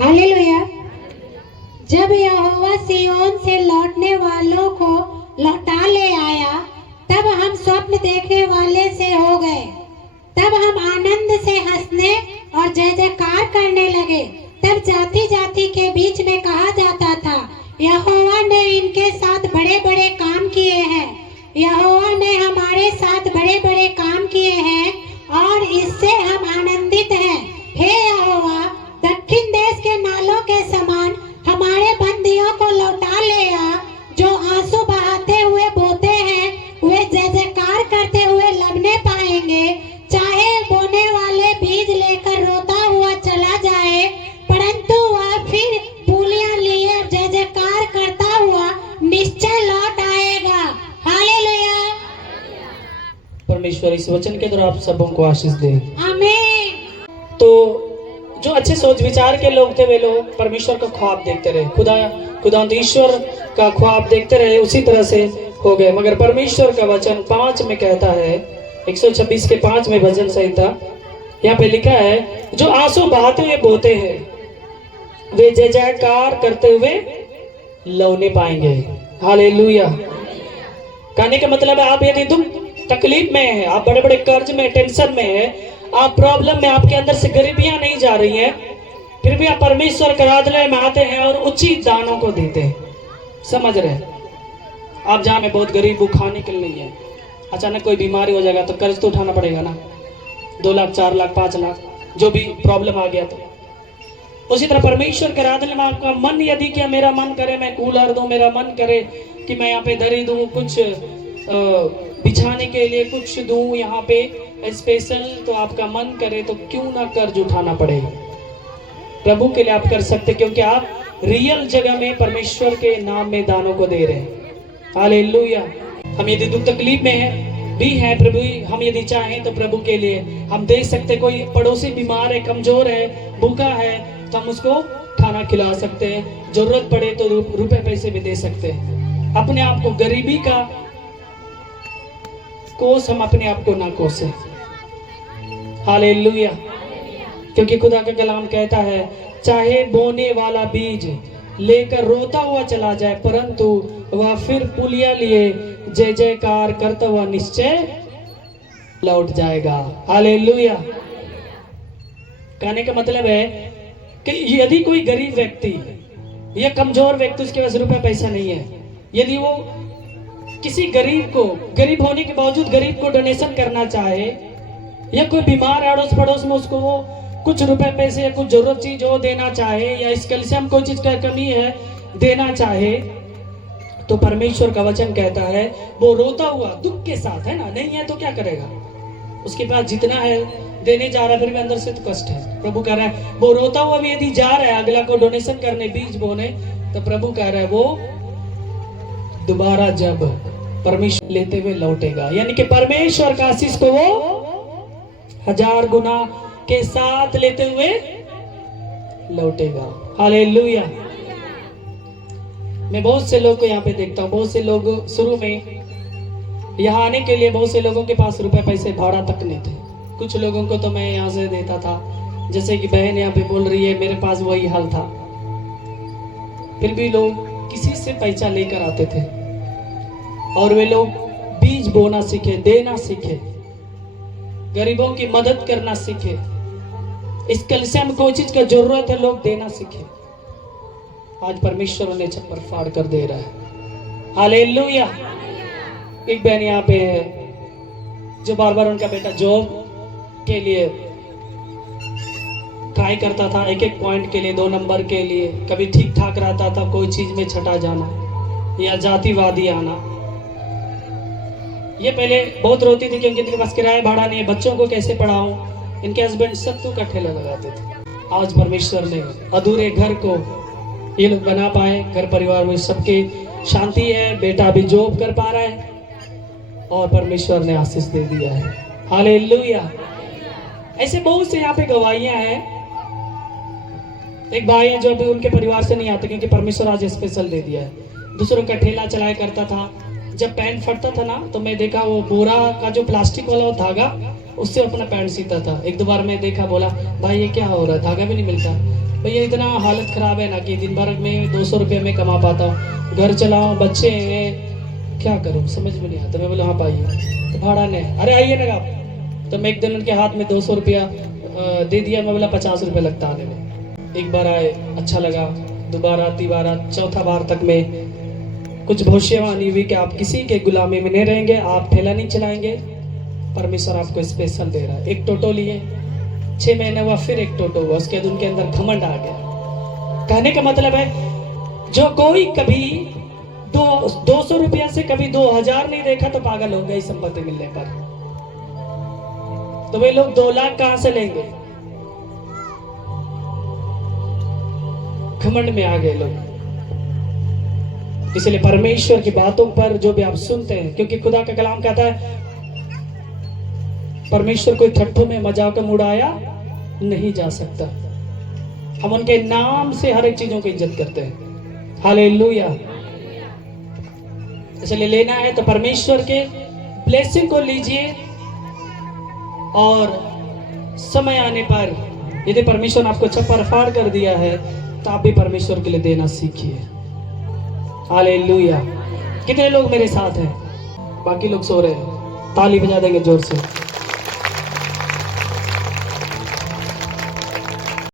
Hallelujah. जब यहोवा सिय्योन से लौटने वालों को लौटा ले आया, तब हम स्वप्न देखने वाले से हो गए। तब हम आनंद से हंसने और जय जयकार करने लगे। तब जाति जाति के बीच में कहा जाता था, यहोवा ने इनके साथ बड़े बड़े काम किए हैं। यहोवा ने हमारे साथ बड़े बड़े काम किए हैं और इससे हम आनंदित हैं। हे यहोवा, दक्षिण देश के नालों के समान हमारे बंदियों को लौटा ले आ। जो आंसू बहाते हुए बोते हैं, वे जय जयकार करते हुए लवने पाएंगे। चाहे बोने वाले बीज लेकर रोता हुआ चला जाए, परंतु वह फिर पूलियां लिए जय जयकार करता हुआ निश्चय लौट आएगा। हालेलुया। परमेश्वर इस वचन के द्वारा आप सबों को आशीष दे। आमीन। तो जो अच्छे सोच विचार के लोग थे वे लोग परमेश्वर का ख्वाब देखते रहे, खुदा ईश्वर का ख्वाब देखते रहे, उसी तरह से हो गए। मगर परमेश्वर का वचन 5 में कहता है, 126 के 5 में भजन संहिता यहाँ पे लिखा है, जो आंसू बहाते हुए बोते हैं वे जय जयकार करते हुए लौने पाएंगे। हालेलुया। कहने का मतलब है, आप यदि दुख तकलीफ में है, आप बड़े बड़े कर्ज में, टेंशन में है, आप प्रॉब्लम में, आपके अंदर से गरीबियां नहीं जा रही हैं, फिर भी आप परमेश्वर के आराधना में आते हैं और उचित दानों को देते हैं। समझ रहे हैं? आप जहाँ में बहुत गरीब, वो खाने के लिए नहीं है, अचानक कोई बीमारी हो जाएगा तो कर्ज तो उठाना पड़ेगा ना, 2 लाख 4 लाख 5 लाख, जो भी प्रॉब्लम आ गया। तो उसी तरह परमेश्वर के आराधना में आपका मन यदि क्या, मेरा मन करे मैं कूलर दूं, मेरा मन करे कि मैं यहाँ पे दरी दूं, कुछ बिछाने के लिए कुछ दूं यहाँ पे स्पेशल, तो आपका मन करे तो क्यों ना कर्ज उठाना पड़े। प्रभु के लिए आप कर सकते, क्योंकि आप रियल जगह में परमेश्वर के नाम में दानों को दे रहे हैं। हालेलुया। हम यदि दुख तकलीफ में है भी है प्रभु, हम यदि चाहें तो प्रभु के लिए हम दे सकते। कोई पड़ोसी बीमार है, कमजोर है, भूखा है, तो हम उसको खाना खिला सकते हैं। जरूरत पड़े तो रुपए पैसे भी दे सकते हैं। अपने आप को गरीबी का कोस हम अपने आप को ना कोसे। हालेलुया। क्योंकि खुदा का कलाम कहता है, चाहे बोने वाला बीज लेकर रोता हुआ चला जाए, परंतु वह फिर पुलिया लिए जय जयकार करता हुआ निश्चय लौट जाएगा। हालेलुया। कहने का मतलब है कि यदि कोई गरीब व्यक्ति या कमजोर व्यक्ति, उसके पास रुपया पैसा नहीं है, यदि वो किसी गरीब को, गरीब होने के बावजूद गरीब को डोनेशन करना चाहे, या कोई बीमार है अड़ोस पड़ोस में, उसको वो कुछ रुपए पैसे या कुछ जरूरत चीज वो देना चाहे, या इस कैल्शियम कोई चीज का कमी है देना चाहे, तो परमेश्वर का वचन कहता है वो रोता हुआ दुख के साथ, है ना, नहीं है तो क्या करेगा, उसके पास जितना है देने जा रहा है, फिर भी अंदर से तो कष्ट है। प्रभु कह रहा है वो रोता हुआ भी यदि जा रहा है अगला को डोनेशन करने, बीज बोने, तो प्रभु कह रहा है वो दोबारा जब परमेश्वर लेते हुए लौटेगा। यानी कि परमेश्वर का आशीष को वो 1000 गुना के साथ लेते हुए लौटेगा। हालेलुया। मैं बहुत से लोग को यहाँ पे देखता हूँ, बहुत से लोग शुरू में यहाँ आने के लिए बहुत से लोगों के पास रुपए पैसे भाड़ा तक नहीं थे। कुछ लोगों को तो मैं यहाँ से देता था, जैसे कि बहन यहाँ पे बोल रही है मेरे पास वही हाल था, फिर भी लोग किसी से पैसा लेकर आते थे और वे लोग बीज बोना सीखे, देना सीखे, गरीबों की मदद करना सीखे। इस कैल्शियम कोई चीज का जरूरत है, लोग देना सीखे। आज परमेश्वर उन्हें छप्पर फाड़ कर दे रहा है। हालेलुया। एक बहन यहाँ पे है जो बार बार उनका बेटा जॉब के लिए ट्राई करता था, एक एक पॉइंट के लिए, 2 नंबर के लिए, कभी ठीक ठाक रहता था, कोई चीज में छटा जाना या जातिवादी आना। ये पहले बहुत रोती थी क्योंकि इनके पास किराया भाड़ा नहीं है, बच्चों को कैसे पढ़ाऊं। इनके हस्बैंड सत्तू का ठेला लगाते थे। आज परमेश्वर ने अधूरे घर को ये लोग बना पाए, घर परिवार में सबकी शांति है, बेटा भी जॉब कर पा रहा है और परमेश्वर ने आशीष दे दिया है। हालेलुया। ऐसे बहुत से यहाँ पे गवाहियां हैं। एक भाई है जो अभी उनके परिवार से नहीं आते क्योंकि परमेश्वर आज स्पेशल दे दिया है। दूसरों का ठेला चलाया करता था, जब पैंट फटता था ना तो मैं देखा वो बोरा का जो प्लास्टिक वाला वो धागा उससे अपना पैंट सीता था। एक दो बार मैं देखा, बोला भाई ये क्या हो रहा है, धागा भी नहीं मिलता भैया, इतना हालत ख़राब है ना कि दिन भर में 200 रुपये में कमा पाता हूँ, घर चलाऊँ, बच्चे हैं, क्या करूँ समझ में नहीं आता। मैं बोला हाँ पाइए, तो भाड़ा नहीं, अरे आइए ना आप। तो मैं एक दिन उनके हाथ में 200 रुपया दे दिया। मैं बोला 50 रुपये लगता आने में। एक बार आए, अच्छा लगा, दोबारा तीबारा चौथा बार तक में कुछ भविष्यवाणी हुई कि आप किसी के गुलामी में नहीं रहेंगे, आप ठेला नहीं चलाएंगे, परमेश्वर आपको स्पेशल दे रहा है। एक टोटो लिए, 6 महीने हुआ फिर एक टोटो हुआ, उसके बाद उनके अंदर घमंड आ गया। कहने का मतलब है, जो कोई कभी 200 रुपया से कभी 2000 नहीं देखा तो पागल हो गए संपत्ति मिलने पर। तो वे लोग 2 लाख कहां से लेंगे? घमंड में आ गए लोग। इसलिए परमेश्वर की बातों पर जो भी आप सुनते हैं, क्योंकि खुदा का कलाम कहता है परमेश्वर कोई ठट्ठों में मजाक में उड़ाया नहीं जा सकता। हम उनके नाम से हर एक चीजों की इज्जत करते हैं। हालेलुया। इसलिए लेना है तो परमेश्वर के ब्लेसिंग को लीजिए, और समय आने पर यदि परमेश्वर ने आपको छप्पर फाड़ कर दिया है तो आप भी परमेश्वर के लिए देना सीखिए। हालेलुया। कितने लोग मेरे साथ हैं? बाकी लोग सो रहे हैं, ताली बजा देंगे जोर से।